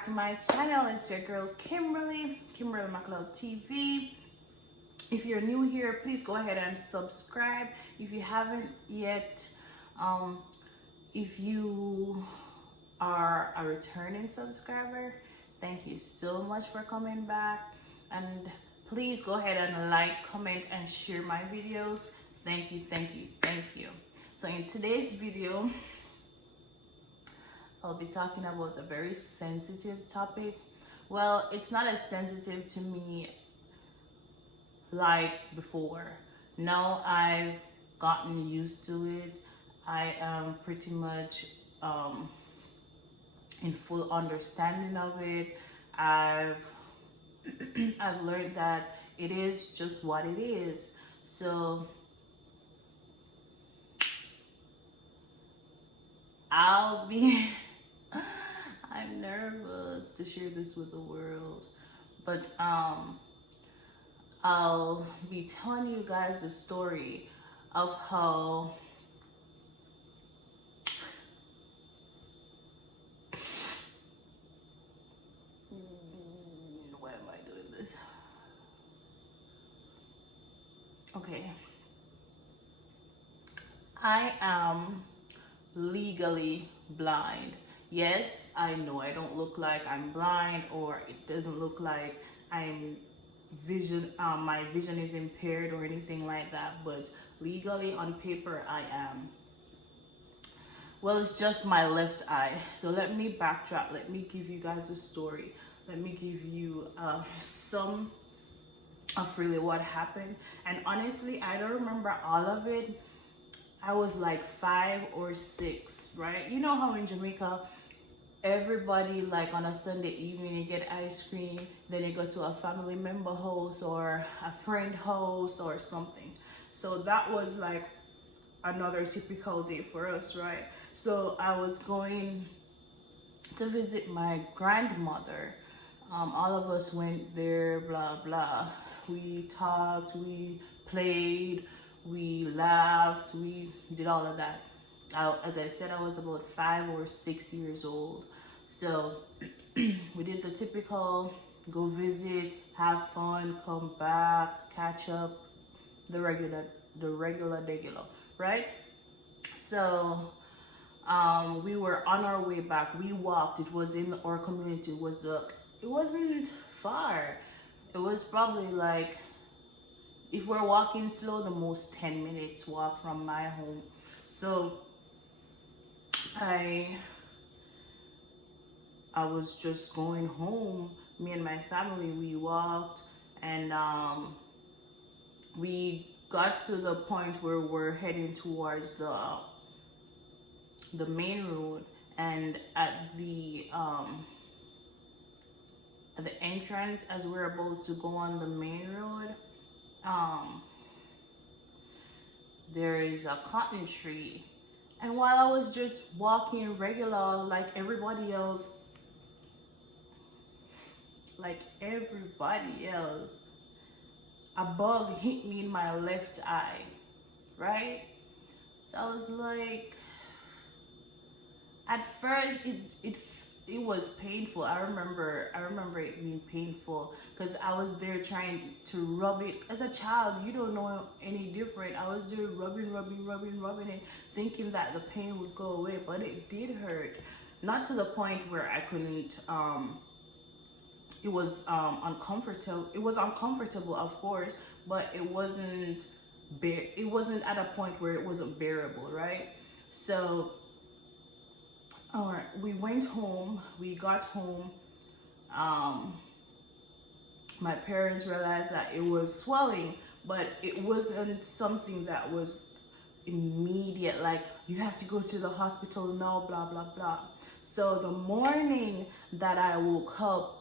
back to my channel. It's your girl Kimberly McLeod TV. If you're new here, please go ahead and subscribe if you haven't yet. If you are a returning subscriber, thank you so much for coming back, and please go ahead and like, comment, and share my videos. Thank you. So in today's video, I'll be talking about a very sensitive topic. Well, it's not as sensitive to me like before. Now I've gotten used to it. I am pretty much in full understanding of it. I've learned that it is just what it is. So I'm nervous to share this with the world, but I'll be telling you guys the story of how why am I doing this? Okay. I am legally blind. Yes, I know I don't look like I'm blind, or it doesn't look like I'm my vision is impaired or anything like that, but legally on paper I am. Well, it's just my left eye. So let me backtrack. Let me give you guys a story. Let me give you some of really what happened. And honestly, I don't remember all of it. I was like 5 or 6, right? You know how in Jamaica, everybody, like on a Sunday evening, you get ice cream, then you go to a family member house or a friend house or something. So that was like another typical day for us, right? So I was going to visit my grandmother. All of us went there, blah blah. We talked, we played, we laughed, we did all of that. As I said, I was about 5 or 6 years old. So we did the typical go visit, have fun, come back, catch up, the regular, right? So we were on our way back. We walked. It was in our community. It wasn't far. It was probably like, if we're walking slow, the most 10 minutes walk from my home. So I was just going home. Me and my family, we walked, and we got to the point where we're heading towards the main road, and at the entrance, as we're about to go on the main road, there is a cotton tree. And while I was just walking regular like everybody else, a bug hit me in my left eye, right? So I was like, at first it was painful. I remember it being painful because I was there trying to rub it. As a child, you don't know any different. I was there rubbing it, thinking that the pain would go away, but it did hurt. Not to the point where I couldn't, it was uncomfortable. It was uncomfortable, of course, but it wasn't at a point where it wasn't bearable, right? So we went home. We got home. My parents realized that it was swelling, but it wasn't something that was immediate, like you have to go to the hospital now, blah blah blah. So the morning that I woke up,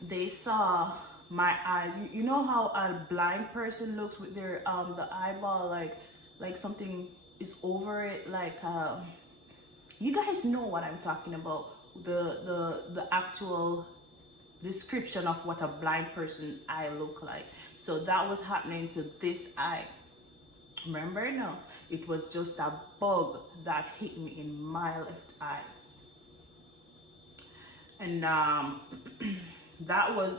they saw my eyes. You know how a blind person looks with their the eyeball, like something is over it, like you guys know what I'm talking about, the actual description of what a blind person eye look like. So that was happening to this eye. Remember, no, it was just a bug that hit me in my left eye. And that was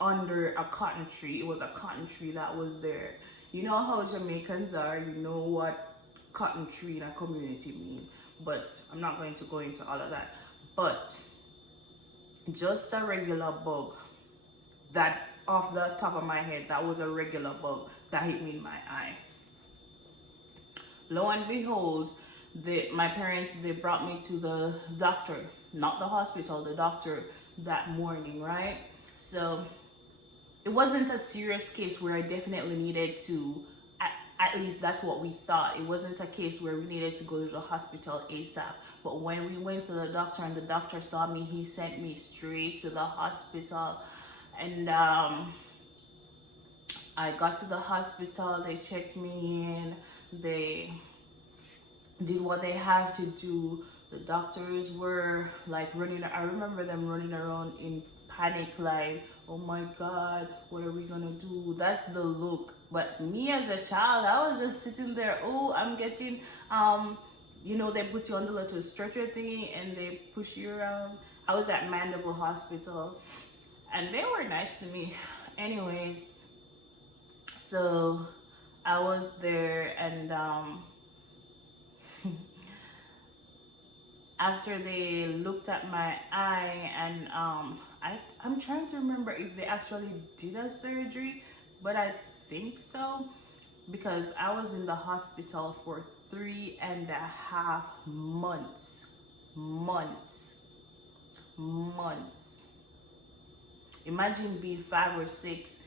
under a cotton tree. It was a cotton tree that was there. You know how Jamaicans are, you know what cotton tree in a community mean. But I'm not going to go into all of that. But just a regular bug, that off the top of my head, that was a regular bug that hit me in my eye. Lo and behold, my parents, they brought me to the doctor, not the hospital, the doctor that morning, right? So it wasn't a serious case where I definitely needed to, at least that's what we thought. It wasn't a case where we needed to go to the hospital ASAP. But when we went to the doctor and the doctor saw me, he sent me straight to the hospital. And I got to the hospital, they checked me in, they did what they have to do. The doctors were like running, I remember them running around in panic, like, oh my God, what are we gonna do? That's the look. But me as a child, I was just sitting there, oh, I'm getting, you know, they put you on the little stretcher thingy and they push you around. I was at Mandible Hospital and they were nice to me. Anyways, so I was there, and after they looked at my eye, and I'm trying to remember if they actually did a surgery, but I think so, because I was in the hospital for 3.5 months. Months. Imagine being 5 or 6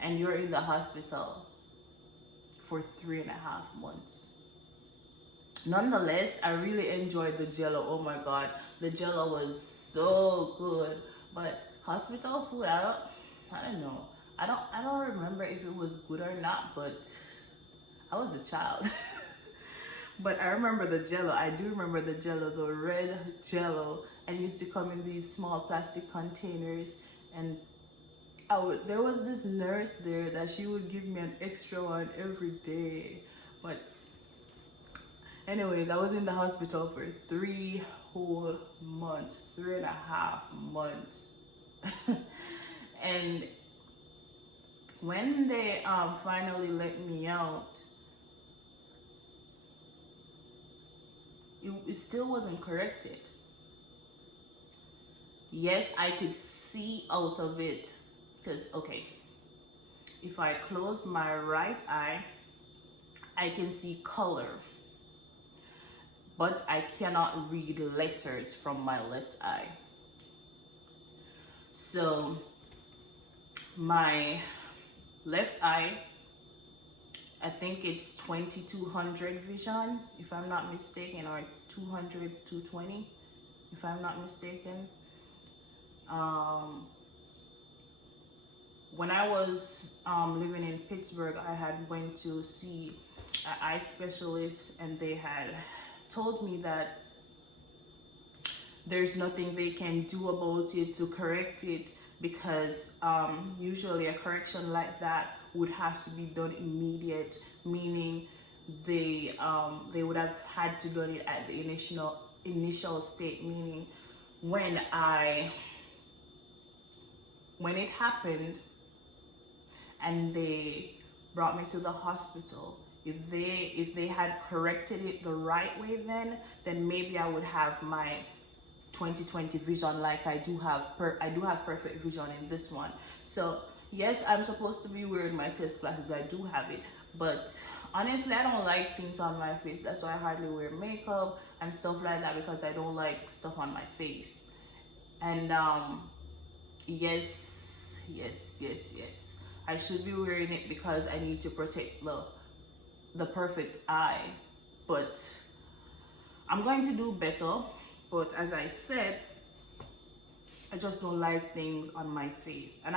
and you're in the hospital for 3.5 months. Nonetheless, I really enjoyed the jello. Oh my God, the jello was so good. But hospital food, I don't know. I don't remember if it was good or not, but I was a child. But I remember the jello. I do remember the jello, the red jello, and it used to come in these small plastic containers. And there was this nurse there that she would give me an extra one every day. But anyways, I was in the hospital for 3 whole months, 3.5 months. And when they finally let me out, it still wasn't corrected. Yes, I could see out of it, because, okay, if I close my right eye, I can see color, but I cannot read letters from my left eye. So my left eye, I think it's 2200 vision, if I'm not mistaken, or 200, 220, if I'm not mistaken. When I was living in Pittsburgh, I had went to see an eye specialist, and they had told me that there's nothing they can do about it to correct it, because usually a correction like that would have to be done immediate, meaning they would have had to do it at the initial state, meaning when it happened and they brought me to the hospital, if they had corrected it the right way, then maybe I would have my 20/20 vision, like I do have perfect vision in this one. So yes, I'm supposed to be wearing my test glasses, I do have it, but honestly I don't like things on my face. That's why I hardly wear makeup and stuff like that, because I don't like stuff on my face. And yes, I should be wearing it because I need to protect the perfect eye, but I'm going to do better. But as I said, I just don't like things on my face, and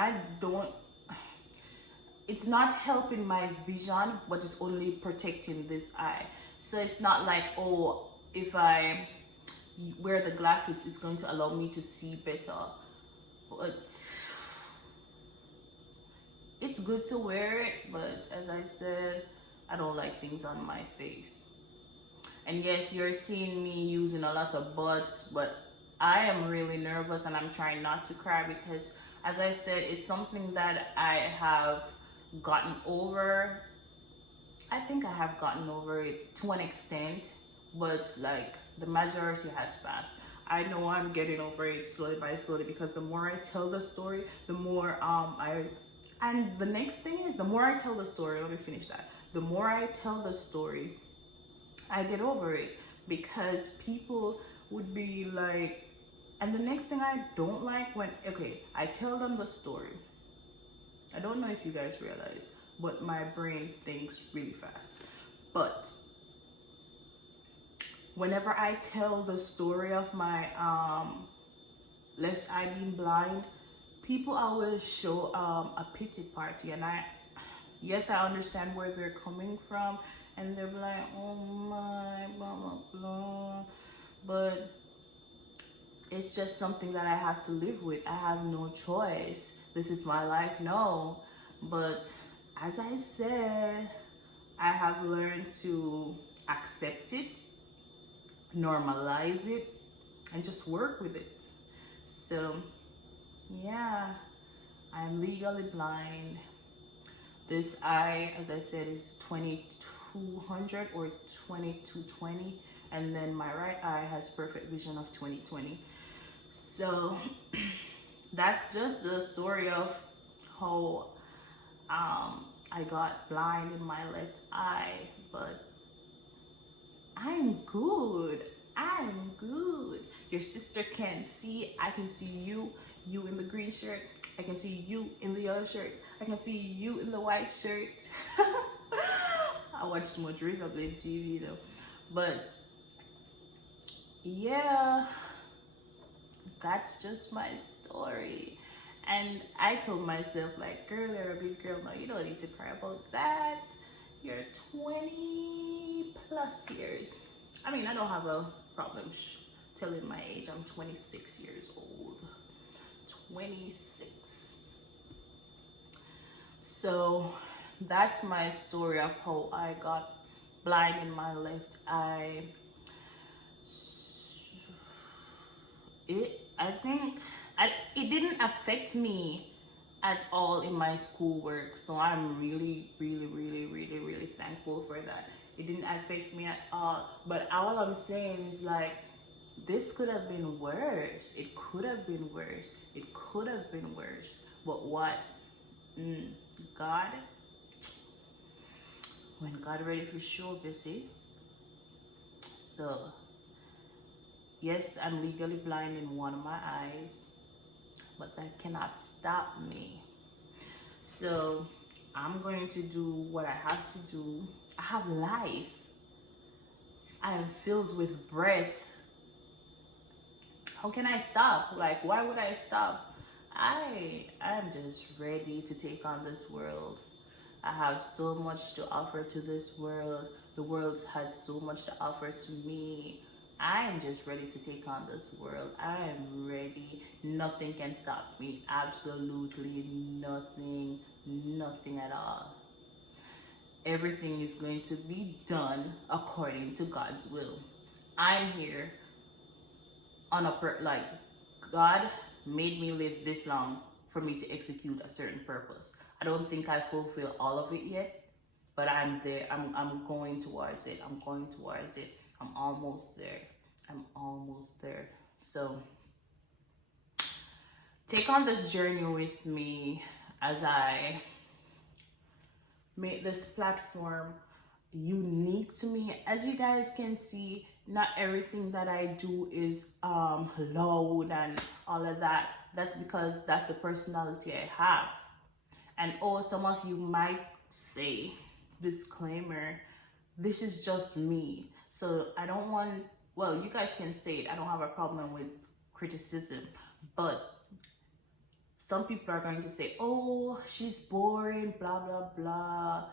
it's not helping my vision, but it's only protecting this eye. So it's not like, oh, if I wear the glasses, it's going to allow me to see better. But it's good to wear it, but as I said, I don't like things on my face. And yes, you're seeing me using a lot of buds, but I am really nervous and I'm trying not to cry because, as I said, it's something that I have gotten over. I think I have gotten over it to an extent, but like the majority has passed. I know I'm getting over it slowly by slowly because the more I tell the story, the more and the next thing is the more I tell the story, let me finish that. The more I tell the story, I get over it because people would be like, and the next thing I don't like when, okay, I tell them the story. I don't know if you guys realize, but my brain thinks really fast. But whenever I tell the story of my left eye being blind, people always show a pity party, and yes, I understand where they're coming from, and they're like, oh my, blah blah blah, but it's just something that I have to live with. I have no choice. This is my life, no. But as I said, I have learned to accept it, normalize it, and just work with it. So, yeah, I'm legally blind. This eye, as I said, is 2200 or 2220, and then my right eye has perfect vision of 2020. So that's just the story of how I got blind in my left eye, but I'm good. I'm good. Your sister can see. I can see you in the green shirt. I can see you in the yellow shirt. I can see you in the white shirt. I watch too much Razor Blade TV though. But yeah, that's just my story. And I told myself, like, girl, you're a big girl now. You don't need to cry about that. You're 20 plus years. I mean, I don't have a problem telling my age. I'm 26 years old. 26. So that's my story of how I got blind in my left eye. I think it didn't affect me at all in my schoolwork, so I'm really thankful for that. It didn't affect me at all, but all I'm saying is, like, this could have been worse. It could have been worse. It could have been worse. But what? God, when God ready for sure, busy. So yes, I'm legally blind in one of my eyes, but that cannot stop me. So I'm going to do what I have to do. I have life. I am filled with breath. How can I stop? Like, why would I stop? I'm just ready to take on this world. I have so much to offer to this world. The world has so much to offer to me. I'm just ready to take on this world. I am ready. Nothing can stop me. Absolutely nothing. Nothing at all. Everything is going to be done according to God's will. I'm here on like, God made me live this long for me to execute a certain purpose. I don't think I fulfill all of it yet, but I'm there. I'm going towards it. I'm going towards it. I'm almost there. I'm almost there. So take on this journey with me as I make this platform unique to me. As you guys can see, not everything that I do is loud and all of that. That's because that's the personality I have. And oh, some of you might say, disclaimer, this is just me. So I don't want, well, you guys can say it. I don't have a problem with criticism, but some people are going to say, oh, she's boring, blah, blah, blah.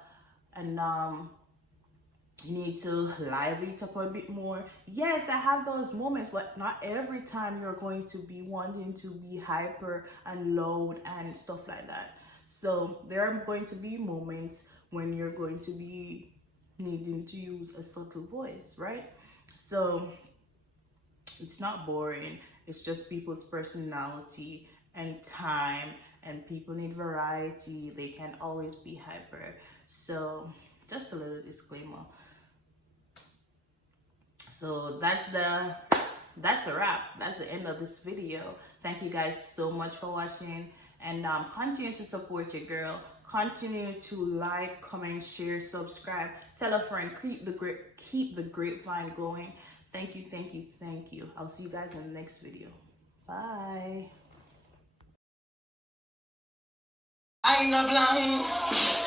And you need to liven it up a bit more. Yes, I have those moments, but not every time you're going to be wanting to be hyper and loud and stuff like that. So there are going to be moments when you're going to be needing to use a subtle voice, right? So it's not boring. It's just people's personality and time, and people need variety. They can't always be hyper. So just a little disclaimer. So that's a wrap. That's the end of this video. Thank you guys so much for watching, and continue to support your girl. Continue to like, comment, share, subscribe, tell a friend, keep the grapevine going. Thank you, thank you, thank you. I'll see you guys in the next video. Bye. I'm not blind.